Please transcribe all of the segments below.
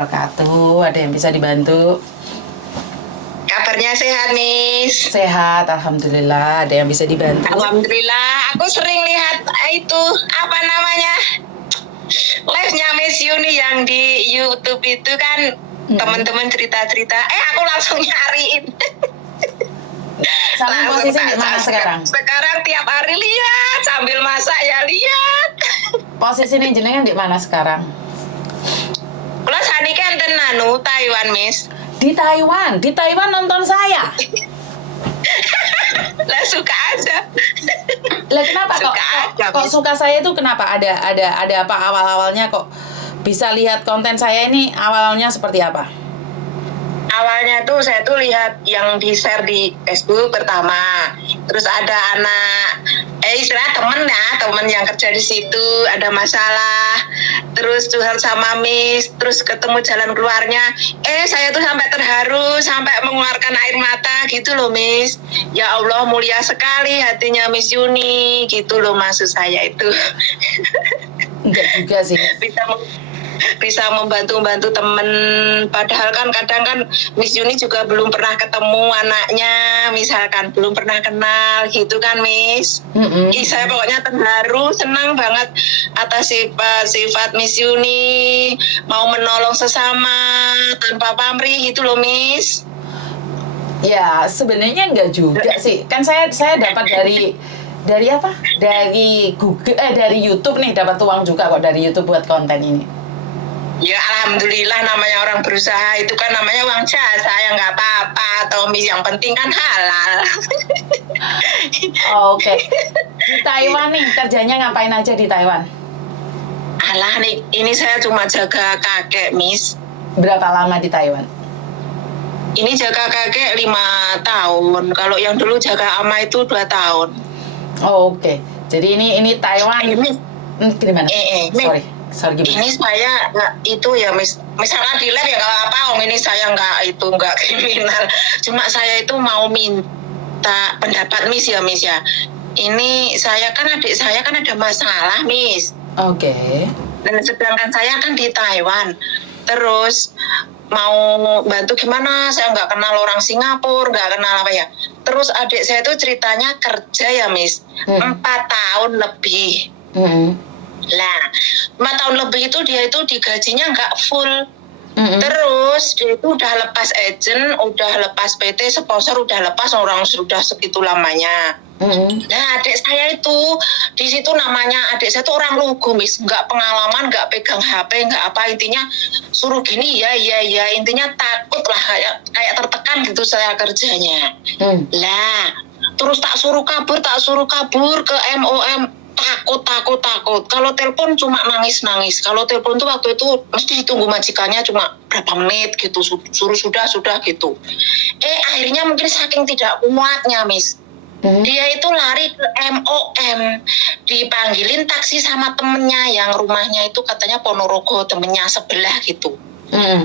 Wabarakatuh, ada yang bisa dibantu? Kabarnya sehat, Miss. Sehat, alhamdulillah. Ada yang bisa dibantu? Alhamdulillah. Aku sering lihat itu apa namanya live-nya Miss Yuni yang di YouTube itu kan teman-teman cerita-cerita. Aku langsung nyariin. Sekarang posisi di mana sekarang? Sekarang tiap hari lihat sambil masak ya lihat. Posisi ini jenengan di mana sekarang? Kalau Sani kan tenanu Taiwan, Miss. Di Taiwan nonton saya. Lah suka aja. Lah kenapa kok suka saya itu kenapa? Ada apa awal-awalnya kok bisa lihat konten saya ini awalnya seperti apa? Awalnya tuh saya tuh lihat yang di share di Facebook pertama, terus ada anak istilah temen yang kerja di situ ada masalah, terus curhat sama Miss, terus ketemu jalan keluarnya, saya tuh sampai terharu sampai mengeluarkan air mata gitu loh Miss. Ya Allah, mulia sekali hatinya Miss Yuni gitu loh maksud saya itu. Enggak juga sih. Bisa membantu temen, padahal kan kadang kan Miss Yuni juga belum pernah ketemu anaknya, misalkan belum pernah kenal gitu kan Miss. Saya pokoknya terharu, senang banget atas sifat Miss Yuni mau menolong sesama tanpa pamrih gitu loh Miss. Ya sebenarnya enggak juga sih, kan saya dapat dari apa? Dari Google, dari YouTube nih, dapat uang juga kok dari YouTube buat konten ini. Ya alhamdulillah, namanya orang berusaha itu kan namanya uang jasa, ya nggak apa-apa Tommy, yang penting kan halal. Oke. Di Taiwan nih kerjanya ngapain aja di Taiwan? Alah nih, ini saya cuma jaga kakek Miss. Berapa lama di Taiwan? Ini jaga kakek 5 tahun. Kalau yang dulu jaga ama itu 2 tahun. Oh, oke. Jadi ini Taiwan. Gimana? Sorry gimana? Ini saya itu ya misalkan di live ya nggak apa-apa. Ini saya nggak kriminal. Cuma saya itu mau minta pendapat Miss ya Miss ya. Ini adik saya kan ada masalah Miss. Oke. Dan sedangkan saya kan di Taiwan. Terus mau bantu gimana? Saya nggak kenal orang Singapura, nggak kenal apa ya. Terus adik saya itu ceritanya kerja ya Miss, 4 tahun lebih. Lah, 4 tahun lebih itu dia itu digajinya nggak full. Terus dia itu udah lepas agent, udah lepas PT, sponsor udah lepas, orang sudah segitu lamanya. Nah adik saya itu di situ namanya adik saya itu orang lugu Miss, nggak pengalaman, nggak pegang HP, nggak apa, intinya suruh gini ya intinya takut lah, kayak tertekan gitu saya kerjanya. Lah terus tak suruh kabur ke MOM, takut. Kalau telepon cuma nangis. Kalau telepon tuh waktu itu mesti ditunggu majikannya cuma berapa menit gitu, suruh sudah gitu. Akhirnya mungkin saking tidak kuatnya Miss, dia itu lari ke MOM, dipanggilin taksi sama temennya yang rumahnya itu katanya Ponorogo, temennya sebelah gitu.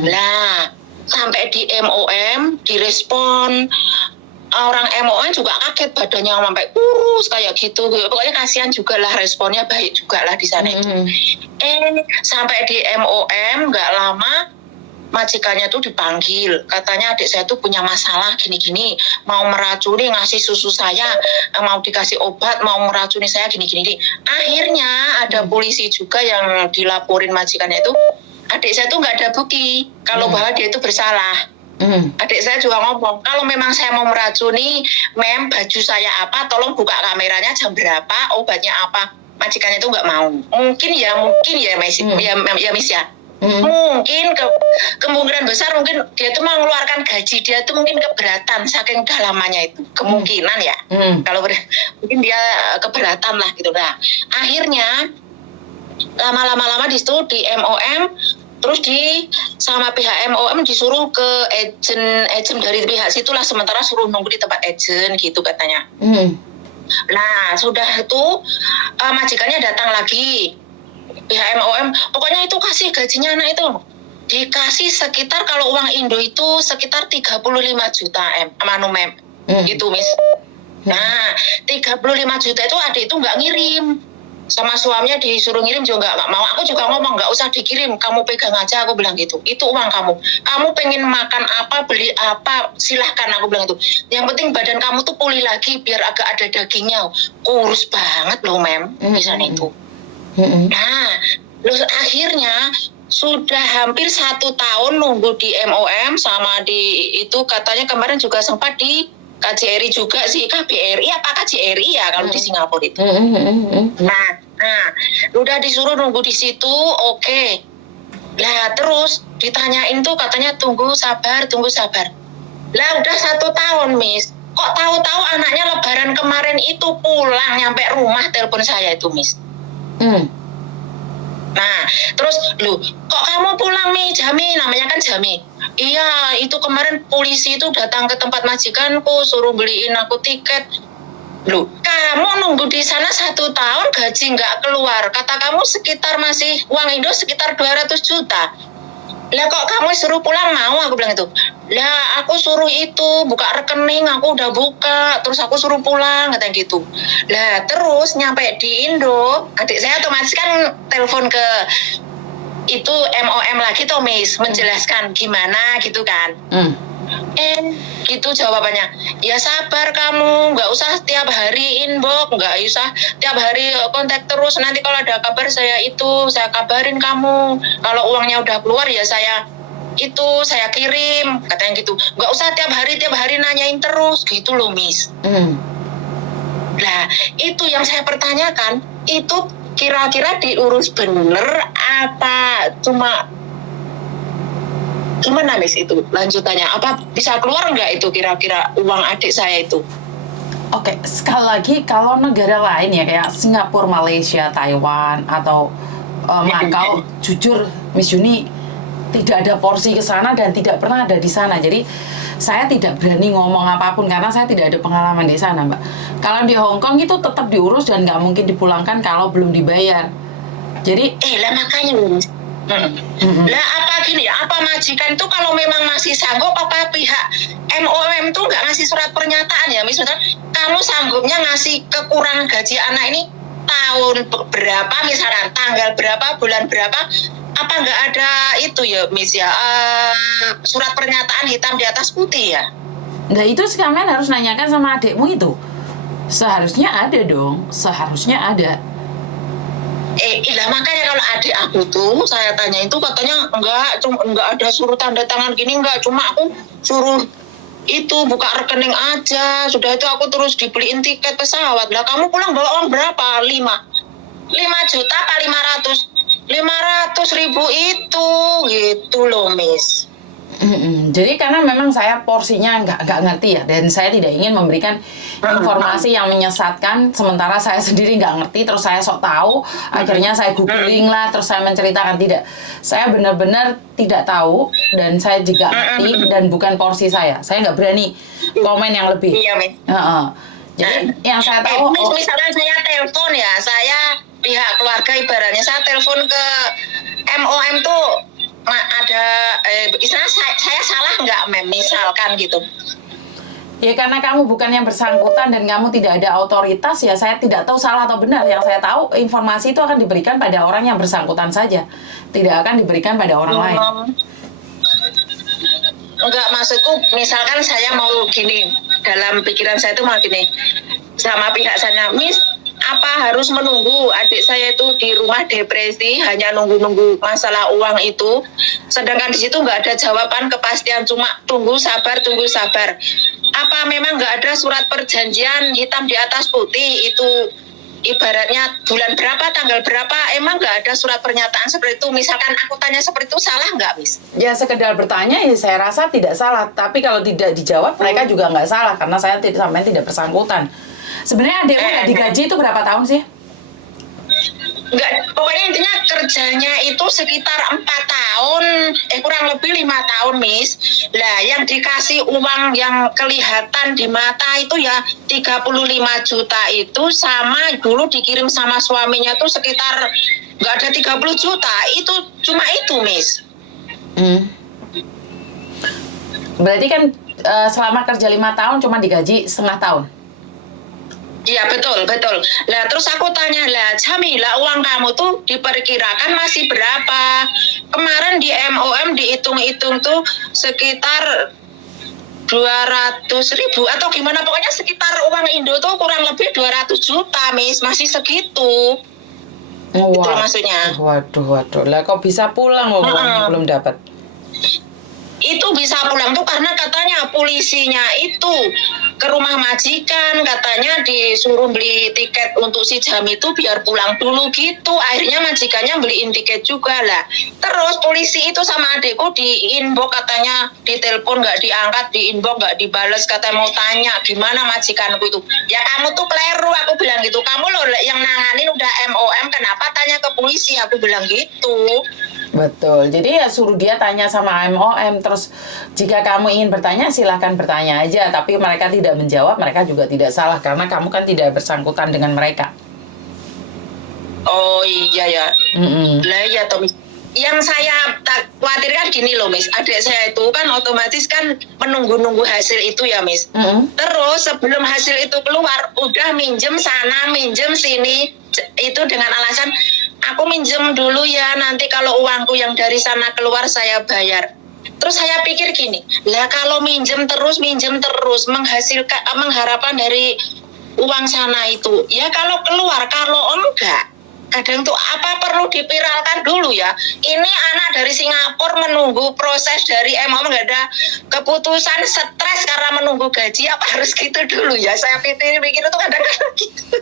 Lah sampai di MOM direspon. Orang MOM juga kaget, badannya sampai kurus kayak gitu. Pokoknya kasihan juga lah, responnya baik juga lah di sana itu. Sampai di MOM nggak lama majikannya tuh dipanggil, katanya adik saya tuh punya masalah gini-gini, mau meracuni, ngasih susu saya, mau dikasih obat, mau meracuni saya gini-gini. Akhirnya ada polisi juga yang dilaporin majikannya itu. Adik saya tuh nggak ada bukti kalau bahwa dia itu bersalah. Adik saya juga ngomong, kalau memang saya mau meracuni, baju saya apa, tolong buka kameranya jam berapa, obatnya apa. Majikannya itu nggak mau. Mungkin ya Miss, Miss ya. Mungkin kemungkinan besar mungkin dia tuh mengeluarkan gaji, dia tuh mungkin keberatan saking udah lamanya itu, kemungkinan ya. Kalau mungkin dia keberatan lah gitu. Nah akhirnya lama-lama di situ di MOM, terus sama pihak MOM disuruh ke agent dari pihak situlah, sementara suruh nunggu di tempat agent gitu katanya. Nah sudah itu majikannya datang lagi, pihak MOM pokoknya itu kasih gajinya anak itu, dikasih sekitar kalau uang Indo itu sekitar 35 juta gitu Miss. Nah 35 juta itu adik itu nggak ngirim. sama suaminya disuruh ngirim juga nggak mau. Aku juga ngomong nggak usah dikirim, kamu pegang aja, aku bilang gitu. Itu uang kamu. Kamu pengen makan apa, beli apa, silahkan, aku bilang itu. Yang penting badan kamu tuh pulih lagi biar agak ada dagingnya. Kurus banget loh mem, misalnya itu. Nah, terus akhirnya sudah hampir 1 tahun nunggu di MOM sama di itu, katanya kemarin juga sempat di KJRI juga sih, KBRI apa KJRI ya kalau di Singapura itu. Nah, udah disuruh nunggu di situ, oke. Lah terus ditanyain tuh katanya tunggu sabar. Lah udah 1 tahun, Miss. Kok tahu-tahu anaknya Lebaran kemarin itu pulang nyampe rumah telepon saya itu, Miss. Nah, terus loh, kok kamu pulang nih, Jami? Namanya kan Jami. Iya, itu kemarin polisi itu datang ke tempat majikanku, suruh beliin aku tiket. Loh, kamu nunggu di sana 1 tahun gaji nggak keluar. Kata kamu sekitar masih uang Indo sekitar 200 juta. Lah kok kamu suruh pulang mau? Aku bilang itu. Lah aku suruh itu buka rekening, aku udah buka, terus aku suruh pulang, katanya gitu. Lah terus nyampe di Indo, adik saya otomatis kan telepon ke itu MOM lagi tuh, Miss, menjelaskan gimana gitu kan. Gitu jawabannya. Ya sabar kamu, nggak usah tiap hari inbox, nggak usah tiap hari kontak terus. Nanti kalau ada kabar saya kabarin kamu. Kalau uangnya udah keluar ya saya kirim, katanya gitu. Nggak usah tiap hari nanyain terus, gitu loh, Miss. Nah, itu yang saya pertanyakan, itu kira-kira diurus bener apa cuma gimana, Miss, itu lanjutannya? Apa bisa keluar nggak itu kira-kira uang adik saya itu? Oke, sekali lagi kalau negara lain ya kayak Singapura, Malaysia, Taiwan atau Makau, jujur Miss Yuni tidak ada porsi ke sana dan tidak pernah ada di sana. Jadi saya tidak berani ngomong apapun karena saya tidak ada pengalaman di sana, Mbak. Kalau di Hong Kong itu tetap diurus dan nggak mungkin dipulangkan kalau belum dibayar. Jadi lah makanya, Miss. Lah apa gini ya, apa majikan tuh kalau memang masih sanggup, apa pihak MOM tuh nggak ngasih surat pernyataan ya, misalnya kamu sanggupnya ngasih kekurangan gaji anak ini tahun berapa, misalkan tanggal berapa, bulan berapa, apa nggak ada itu ya, Miss ya, surat pernyataan hitam di atas putih ya? Nah itu kalian harus nanyakan sama adikmu itu. Seharusnya ada dong, seharusnya ada. Lah makanya kalau adik aku tuh saya tanya itu katanya enggak ada suruh tanda tangan gini, enggak, cuma aku suruh itu buka rekening aja, sudah itu aku terus dibeliin tiket pesawat. Lah kamu pulang bawa uang berapa? 5 juta apa 500 ribu itu, gitu loh, Miss. Jadi karena memang saya porsinya nggak ngerti ya, dan saya tidak ingin memberikan informasi yang menyesatkan sementara saya sendiri nggak ngerti, terus saya sok tahu, akhirnya saya googling lah, terus saya menceritakan. Tidak, saya benar-benar tidak tahu dan saya juga ngerti dan bukan porsi saya nggak berani komen yang lebih. Iya, Miss. Jadi yang saya tahu, misalkan saya telepon ya, saya pihak keluarga ibaratnya saya telepon ke MOM tuh ada istilahnya saya salah nggak, Mem, misalkan gitu. Ya karena kamu bukan yang bersangkutan dan kamu tidak ada otoritas, ya saya tidak tahu salah atau benar. Yang saya tahu informasi itu akan diberikan pada orang yang bersangkutan saja, tidak akan diberikan pada orang lain. Enggak, maksudku misalkan saya mau gini, dalam pikiran saya itu mau gini sama pihak sana, Miss, apa harus menunggu adik saya itu di rumah depresi hanya nunggu masalah uang itu, sedangkan di situ nggak ada jawaban kepastian, cuma tunggu sabar. Apa memang nggak ada surat perjanjian hitam di atas putih itu, ibaratnya bulan berapa, tanggal berapa, emang nggak ada surat pernyataan seperti itu? Misalkan aku tanya seperti itu, salah nggak, Miss? Ya sekedar bertanya, ya saya rasa tidak salah. Tapi kalau tidak dijawab, mereka juga nggak salah karena saya sampai tidak bersangkutan. Sebenarnya adekmu nggak digaji itu berapa tahun sih? Enggak, pokoknya intinya kerjanya itu sekitar 4 tahun, kurang lebih 5 tahun, Miss. Lah yang dikasih uang yang kelihatan di mata itu ya 35 juta itu, sama dulu dikirim sama suaminya tuh sekitar nggak ada 30 juta, itu cuma itu, Miss. Berarti kan selama kerja 5 tahun cuma digaji setengah tahun? Iya betul betul. Lah terus aku tanya lah, Jamila uang kamu tuh diperkirakan masih berapa? Kemarin di MOM dihitung-hitung tuh sekitar 200.000 atau gimana, pokoknya sekitar uang Indo tuh kurang lebih 200 juta Miss, masih segitu. Itu maksudnya. Waduh. Lah kok bisa pulang kok uangnya belum dapat? Itu bisa pulang tuh karena katanya polisinya itu ke rumah majikan, katanya disuruh beli tiket untuk si Jami itu biar pulang dulu gitu. Akhirnya majikannya beliin tiket juga lah. Terus polisi itu sama adikku di inbox, katanya ditelepon nggak diangkat, di inbox nggak dibales, katanya mau tanya gimana majikanku itu. Ya kamu tuh keliru, aku bilang gitu. Kamu loh yang nanganin udah MOM, kenapa tanya ke polisi, aku bilang gitu. Betul, jadi ya suruh dia tanya sama MOM. Terus jika kamu ingin bertanya silahkan bertanya aja. Tapi mereka tidak menjawab, mereka juga tidak salah. Karena kamu kan tidak bersangkutan dengan mereka. Oh iya ya. Lah ya toh Miss. Yang saya tak khawatirkan gini loh Miss, adik saya itu kan otomatis kan menunggu-nunggu hasil itu ya Miss. Terus sebelum hasil itu keluar udah minjem sana minjem sini, itu dengan alasan aku minjem dulu ya, nanti kalau uangku yang dari sana keluar saya bayar. Terus saya pikir gini, lah kalau minjem terus menghasilkan mengharapkan dari uang sana itu, ya kalau keluar, kalau enggak kadang tuh apa perlu dipiralkan dulu ya. Ini anak dari Singapura menunggu proses dari MOM, nggak ada keputusan, stres karena menunggu gaji, apa harus gitu dulu ya? Saya pikir itu kadang-kadang gitu.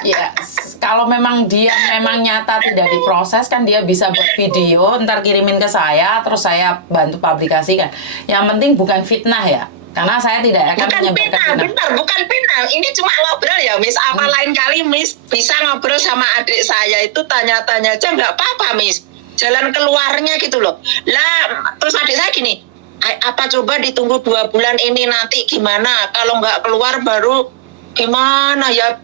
Ya, kalau memang dia memang nyata tidak diproses kan dia bisa buat video, ntar kirimin ke saya, terus saya bantu publikasikan. Yang penting bukan fitnah ya, karena saya tidak akan menyebarkan fitnah. Bentar, bukan fitnah. Ini cuma ngobrol ya, Miss. Apa lain kali Miss bisa ngobrol sama adik saya itu tanya-tanya aja nggak apa-apa, Miss. Jalan keluarnya gitu loh. Lah, terus adik saya gini, apa coba ditunggu 2 bulan ini nanti gimana? Kalau nggak keluar baru gimana ya?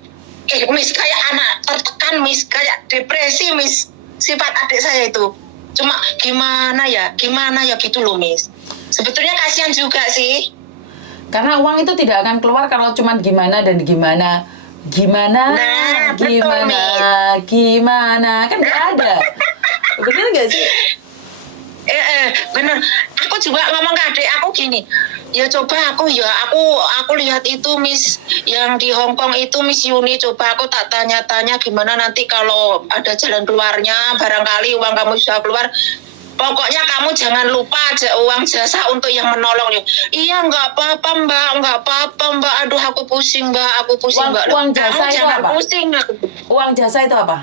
Miss kayak anak tertekan Miss, kayak depresi Miss, sifat adik saya itu. Cuma gimana ya gitu loh Miss. Sebetulnya kasihan juga sih. Karena uang itu tidak akan keluar kalau cuma gimana dan gimana. Nah, Gimana kan nggak ada. Bener nggak sih? Bener. Aku juga ngomong ke adik aku gini, ya coba aku lihat itu Miss yang di Hong Kong itu Miss Yuni, coba aku tak tanya-tanya gimana nanti kalau ada jalan keluarnya, barangkali uang kamu sudah keluar. Pokoknya kamu jangan lupa aja uang jasa untuk yang menolong. Iya nggak apa-apa mbak. Aduh aku pusing mbak, mbak. Uang jasa kamu itu jangan apa? Pusing. Uang jasa itu apa?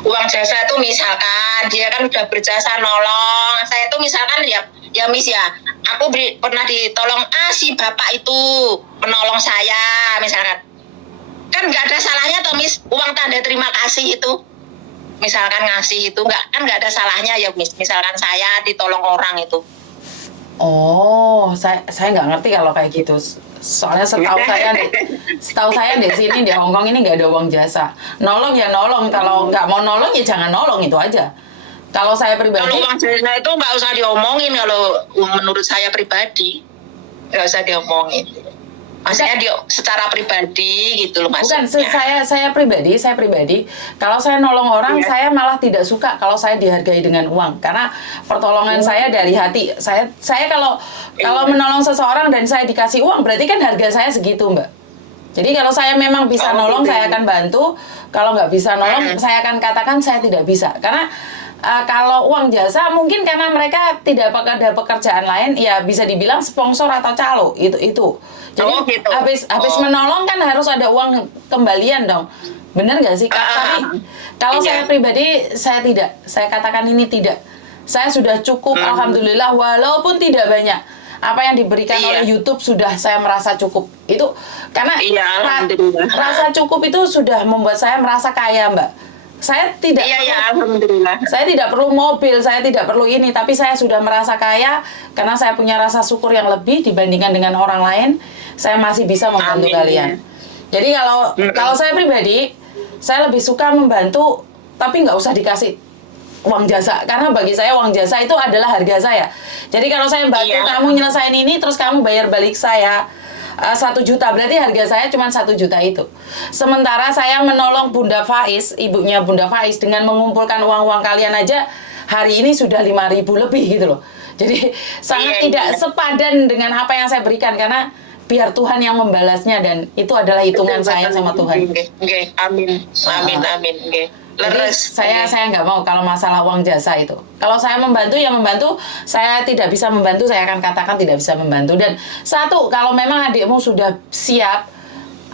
Uang jasa itu misalkan dia kan udah berjasa nolong. Saya itu misalkan ya Miss ya, aku pernah ditolong si bapak itu menolong saya misalkan. Kan nggak ada salahnya toh Miss, uang tanda terima kasih itu. Misalkan ngasih itu nggak ada salahnya ya Miss. Misalkan saya ditolong orang itu. Oh, saya nggak ngerti kalau kayak gitu. Soalnya setahu saya di sini di Hong Kong ini nggak ada uang jasa. Nolong ya nolong, kalau nggak mau nolong ya jangan nolong, itu aja. Kalau saya pribadi, kalau uang jasa itu nggak usah diomongin, kalau menurut saya pribadi nggak usah diomongin. Maksudnya dia secara pribadi gitu loh maksudnya. Bukan, saya pribadi kalau saya nolong orang, saya malah tidak suka kalau saya dihargai dengan uang, karena pertolongan saya dari hati. Saya kalau menolong seseorang dan saya dikasih uang, berarti kan harga saya segitu, Mbak. Jadi kalau saya memang bisa nolong, saya akan bantu. Kalau nggak bisa nolong, saya akan katakan saya tidak bisa. Karena kalau uang jasa mungkin karena mereka tidak ada pekerjaan lain, ya bisa dibilang sponsor atau calo itu. Jadi gitu. habis menolong kan harus ada uang kembalian dong. Bener nggak sih? Tapi kalau saya pribadi saya tidak. Saya katakan ini tidak. Saya sudah cukup, alhamdulillah, walaupun tidak banyak. Apa yang diberikan oleh YouTube sudah saya merasa cukup. Itu karena rasa cukup itu sudah membuat saya merasa kaya, Mbak. Saya tidak alhamdulillah. Saya tidak perlu mobil, saya tidak perlu ini, tapi saya sudah merasa kaya karena saya punya rasa syukur yang lebih dibandingkan dengan orang lain. Saya masih bisa membantu kalian. Jadi kalau saya pribadi, saya lebih suka membantu, tapi nggak usah dikasih uang jasa, karena bagi saya uang jasa itu adalah harga saya. Jadi kalau saya bantu kamu nyelesain ini, terus kamu bayar balik saya, 1 juta, berarti harga saya cuma 1 juta itu. Sementara saya menolong Bunda Faiz, ibunya Bunda Faiz, dengan mengumpulkan uang-uang kalian aja hari ini sudah 5.000 lebih gitu loh. Jadi sangat tidak sepadan dengan apa yang saya berikan, karena biar Tuhan yang membalasnya, dan itu adalah hitungan saya sama Tuhan. Oke, amin, amin, amin. Oke. Jadi saya nggak mau kalau masalah uang jasa itu. Kalau saya membantu ya membantu, saya tidak bisa membantu saya akan katakan tidak bisa membantu. Dan satu, kalau memang adikmu sudah siap,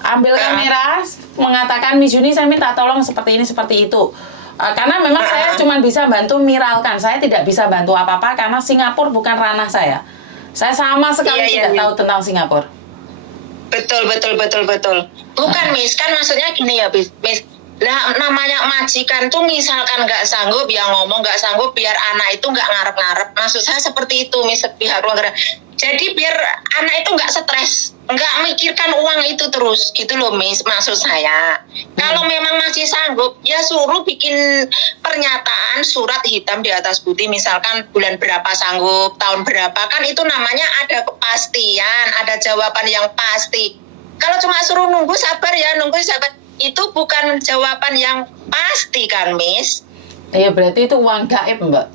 ambil kamera, mengatakan Miss Yuni saya minta tolong seperti ini seperti itu. Karena memang saya cuma bisa bantu miralkan, saya tidak bisa bantu apa-apa karena Singapura bukan ranah saya. Saya sama sekali tidak tahu tentang Singapura. Betul. Bukan Miss, kan maksudnya gini ya Miss. Lah namanya majikan tuh misalkan nggak sanggup ya ngomong, nggak sanggup biar anak itu nggak ngarep-ngarep. Maksud saya seperti itu Miss, pihak keluarga. Jadi biar anak itu nggak stres, nggak mikirkan uang itu terus gitu loh Miss, maksud saya. Kalau memang masih sanggup ya suruh bikin pernyataan surat hitam di atas putih, misalkan bulan berapa sanggup, tahun berapa, kan itu namanya ada kepastian, ada jawaban yang pasti. Kalau cuma suruh nunggu sabar, itu bukan jawaban yang pasti kan Miss. Iya, berarti itu uang gaib Mbak.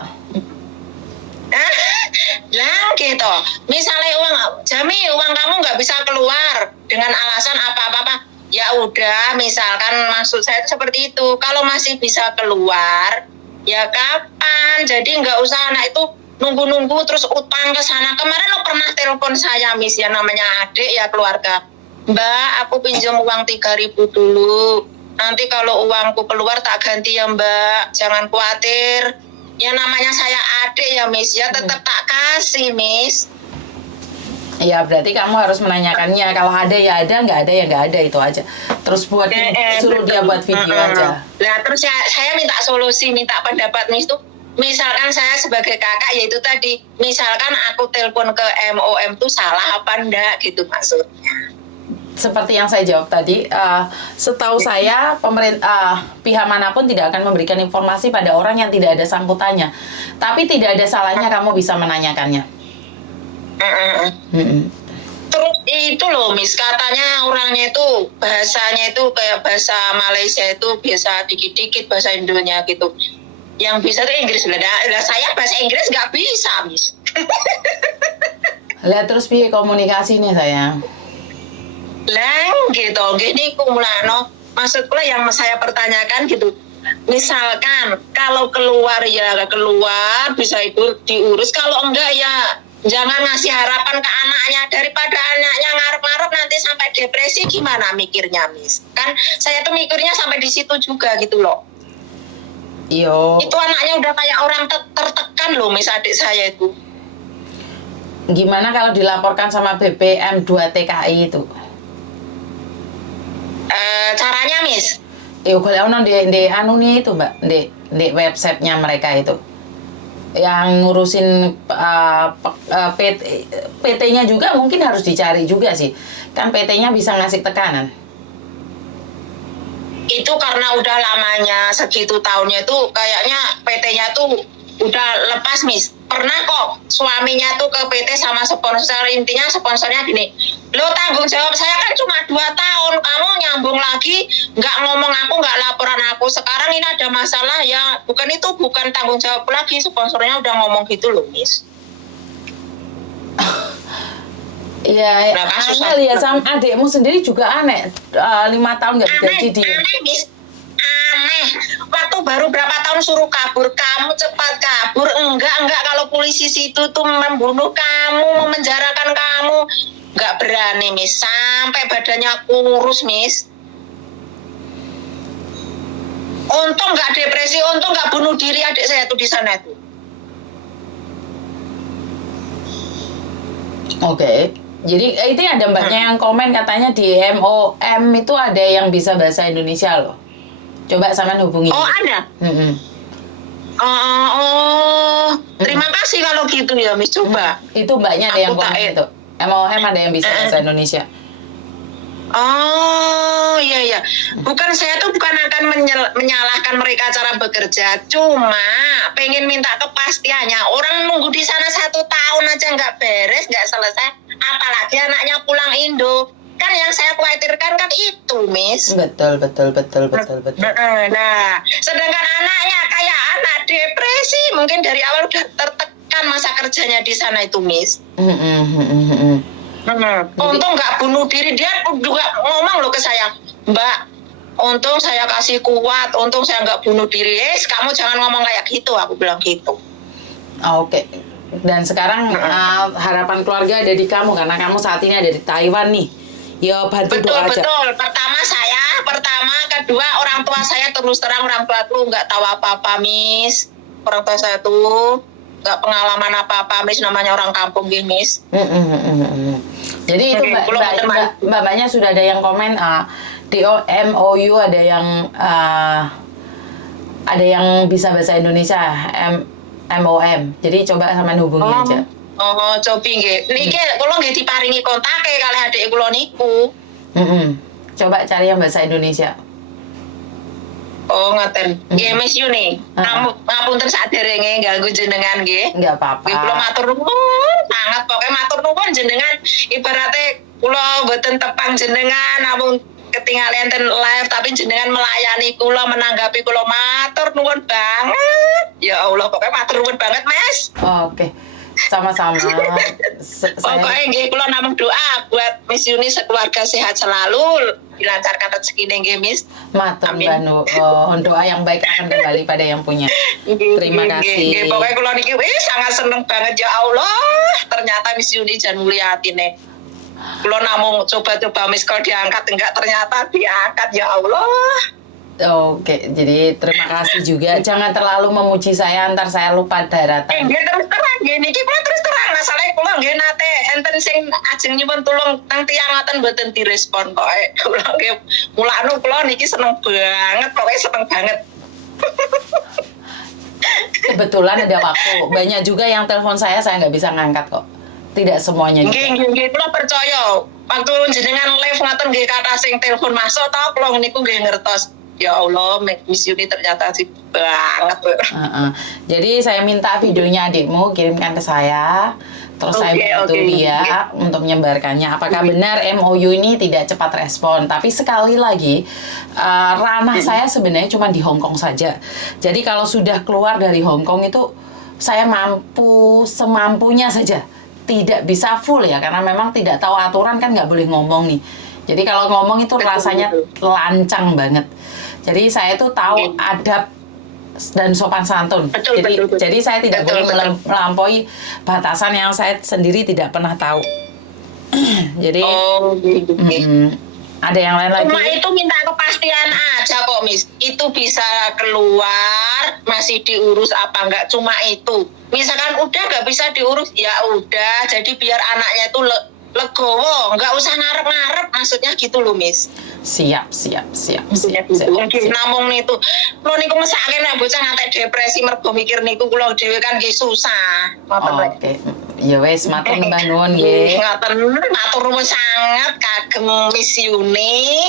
Lah gitu, misalnya uang kamu nggak bisa keluar dengan alasan apa-apa, ya udah, misalkan maksud saya seperti itu. Kalau masih bisa keluar ya kapan, jadi nggak usah anak itu nunggu-nunggu terus utang ke sana. Kemarin lo pernah telepon saya Miss, ya namanya adik ya keluarga, Mbak aku pinjam uang 3.000 dulu, nanti kalau uangku keluar tak ganti ya Mbak, jangan khawatir. Ya namanya saya adik ya Miss, ya tetap tak kasih Miss. Iya, berarti kamu harus menanyakannya. Kalau ada ya ada, nggak ada ya nggak ada, itu aja. Terus suruh dia buat video aja. Nah terus saya minta solusi, minta pendapat Miss tuh. Misalkan saya sebagai kakak, yaitu tadi, misalkan aku telepon ke MOM tuh salah apa enggak gitu maksudnya. Seperti yang saya jawab tadi, setahu saya pihak manapun tidak akan memberikan informasi pada orang yang tidak ada sambutannya. Tapi tidak ada salahnya kamu bisa menanyakannya. Terus itu loh Miss, katanya orangnya itu bahasanya itu kayak bahasa Malaysia itu biasa dikit-dikit, bahasa Indonya gitu. Yang bisa tuh Inggris. Lah saya bahasa Inggris nggak bisa Miss. Lah terus piye komunikasi nih sayang? Lah gitu, gini kumulano. Maksudku yang saya pertanyakan gitu. Misalkan kalau keluar ya keluar, bisa itu diurus. Kalau enggak ya jangan ngasih harapan ke anaknya. Daripada anaknya ngarep-ngarep nanti sampai depresi, gimana mikirnya Miss? Kan saya tuh mikirnya sampai di situ juga gitu loh. Yo. Itu anaknya udah kayak orang tertekan loh Miss, adik saya itu. Gimana kalau dilaporkan sama BPM 2 TKI itu? Caranya Miss? Kalau ono di anu nih itu Mbak, di websitenya mereka itu yang ngurusin PT-nya juga mungkin harus dicari juga sih, kan PT-nya bisa ngasih tekanan. Itu karena udah lamanya segitu tahunnya itu kayaknya PT-nya tuh udah lepas Miss. Pernah kok suaminya tuh ke PT sama sponsor, intinya sponsornya gini, lo tanggung jawab saya kan cuma 2 tahun, kamu nyambung lagi nggak ngomong aku, nggak laporan aku, sekarang ini ada masalah ya, bukan tanggung jawab lagi, sponsornya udah ngomong gitu loh Miss. Iya, aneh ya, sama adikmu sendiri juga aneh. 5 tahun nggak digaji dia. Aneh Miss, aneh. Waktu baru berapa tahun suruh kabur, kamu cepat kabur. Enggak, kalau polisi situ tuh membunuh kamu, memenjarakan kamu. Nggak berani Miss, sampai badannya kurus Miss. Untung nggak depresi, untung nggak bunuh diri adik saya tuh di sana tuh. Oke. Jadi itu ada mbaknya yang komen katanya di MOM itu ada yang bisa bahasa Indonesia loh. Coba sama hubungi. Oh ada? Terima kasih kalau gitu ya Miss, coba. Itu mbaknya ada yang komen itu. MOM ada yang bisa bahasa Indonesia. Oh iya. Bukan, saya tuh bukan akan menyalahkan mereka cara bekerja, cuma pengen minta kepastiannya. Orang nunggu di sana 1 tahun aja nggak beres, nggak selesai, apalagi anaknya pulang Indo. itu, Miss. Betul. Nah, sedangkan anaknya kayak anak depresi, mungkin dari awal udah tertekan masa kerjanya di sana itu, Miss. Untung nggak bunuh diri, dia juga ngomong loh ke saya, Mbak, untung saya kasih kuat, untung saya nggak bunuh diri. Kamu jangan ngomong kayak gitu, aku bilang gitu. Oke. Dan sekarang harapan keluarga ada di kamu karena kamu saat ini ada di Taiwan nih. Ya bantu doa aja. Betul. Pertama, kedua orang tua saya terus terang orang tua tuh nggak tahu apa-apa, Miss. Orang tua saya tuh nggak pengalaman apa-apa, Miss. Namanya orang kampung, Miss. Jadi itu mbaknya sudah ada yang komen di MOU ada yang bisa bahasa Indonesia MOM. Jadi coba sama hubungi aja. Oh, cobi nggih. Niki kula nggih diparingi kontake kalih adik kula niku. Coba cari yang bahasa Indonesia. Oh, ngoten. Nggih, Miss Yuni. Ngapunten saderenge ganggu jenengan nggih. Enggak apa-apa. Nggih kula matur nuwun, sangat pokoke matur nuwun jenengan ibarate kula mboten tepang jenengan namung ketinggalan enten live tapi jenengan melayani kula menanggapi kula matur nuwun banget. Ya Allah, pokoknya matur nuwun banget, Mas. Oke. Sama-sama. Pokoknya nggih kula namung doa buat Miss Yuni sekeluarga sehat selalu, dilancarkan rezekine nggih, Miss. Matur Mbak doa yang baik akan kembali pada yang punya. Terima kasih. Nggih, pokoknya kula niki sangat seneng banget ya Allah. Ternyata Miss Yuni jan mulia atine. Kula namung coba-coba miss call diangkat, enggak ternyata diangkat, ya Allah. Oke, jadi terima kasih juga. Jangan terlalu memuji saya, ntar saya lupa daratan. Nggih terus terang, nggih niki kula terus terang masalah kula nggih nate enten sing ajeng nyuwun tulung teng tiyang ngaten mboten direspon kok. Kula nggih mulane kula niki seneng banget, pokoknya seneng banget. Kebetulan ada waktu. Banyak juga yang telepon saya nggak bisa ngangkat kok. Tidak semuanya juga. Nggih, kula percaya. Waktu jenengan live ngaten nggih kata sing telepon masuk ta kula niku nggih ngertos. Ya Allah, Miss Yuni ternyata sih banget. Jadi saya minta videonya adikmu kirimkan ke saya. Terus saya bantu dia untuk menyebarkannya. Apakah benar MOU ini tidak cepat respon? Tapi sekali lagi, ranah saya sebenarnya cuma di Hong Kong saja. Jadi kalau sudah keluar dari Hong Kong itu, saya mampu semampunya saja. Tidak bisa full ya, karena memang tidak tahu aturan kan nggak boleh ngomong nih. Jadi kalau ngomong itu rasanya lancang banget. Jadi saya tuh tahu adab dan sopan santun. Jadi saya tidak boleh melampaui batasan yang saya sendiri tidak pernah tahu. Jadi ada yang lain lagi. Cuma itu minta kepastian aja kok, Miss. Itu bisa keluar, masih diurus apa enggak, cuma itu. Misalkan udah nggak bisa diurus, ya udah. Jadi biar anaknya itu legowo, nggak usah ngarep-ngarep, maksudnya gitu loh, Miss. Siap. Namung nitu, kulo niku mesake nek bocah ngantek depresi mergo mikir niku kulo dhewe kan nggih susah. Oke. Ya wes, matur Mbak Nun nggih. Ngaten, matur nuwun sangat kagem Miss Yuni.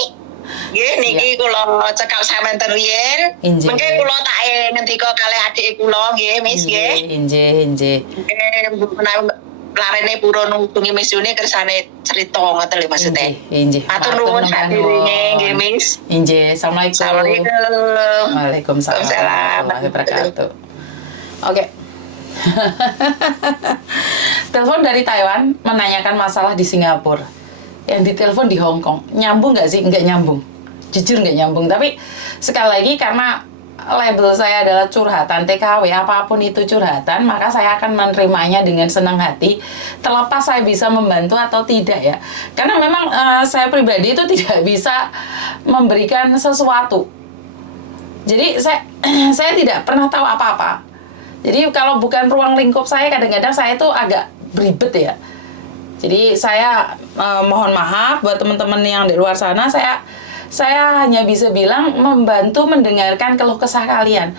Nggih niki kula cekap sampeyan riyen. Mengke kula tak ngendika kalih adik kula nggih, Miss nggih. Injih. Larene purun hubungi Miss Yuni kersane cerita ngoten lho maksudnya. Injih. Matur nuwun saderenge nggih, Miss. Injih. Assalamualaikum. Waalaikumsalam warahmatullahi wabarakatuh. Oke. Telepon dari Taiwan menanyakan masalah di Singapura. Yang ditelepon di Hong Kong. Nyambung nggak sih? Nggak nyambung. Jujur nggak nyambung. Tapi sekali lagi karena label saya adalah curhatan TKW, apapun itu curhatan, maka saya akan menerimanya dengan senang hati, terlepas saya bisa membantu atau tidak ya. Karena memang saya pribadi itu tidak bisa memberikan sesuatu. Jadi saya tidak pernah tahu apa-apa. Jadi kalau bukan ruang lingkup saya, kadang-kadang saya itu agak beribet ya. Jadi saya mohon maaf buat teman-teman yang di luar sana, saya hanya bisa bilang membantu mendengarkan keluh kesah kalian.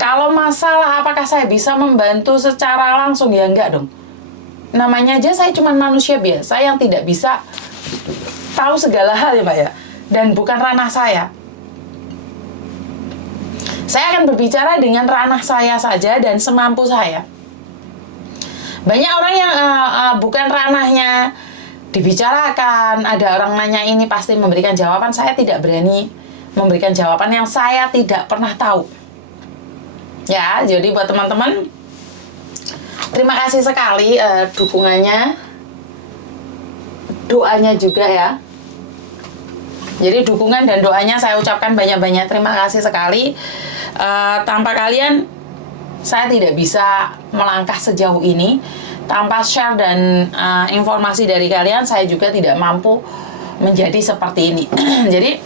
Kalau masalah apakah saya bisa membantu secara langsung, ya enggak dong. Namanya aja saya cuma manusia biasa yang tidak bisa tahu segala hal ya Pak ya. Dan bukan ranah saya. Saya akan berbicara dengan ranah saya saja dan semampu saya. Banyak orang yang bukan ranahnya dibicarakan, ada orang nanya ini pasti memberikan jawaban. Saya tidak berani memberikan jawaban yang saya tidak pernah tahu. Ya, jadi buat teman-teman, terima kasih sekali dukungannya, doanya juga ya. Jadi dukungan dan doanya saya ucapkan banyak-banyak terima kasih sekali. Tanpa kalian saya tidak bisa melangkah sejauh ini. Tanpa share dan informasi dari kalian saya juga tidak mampu menjadi seperti ini. Jadi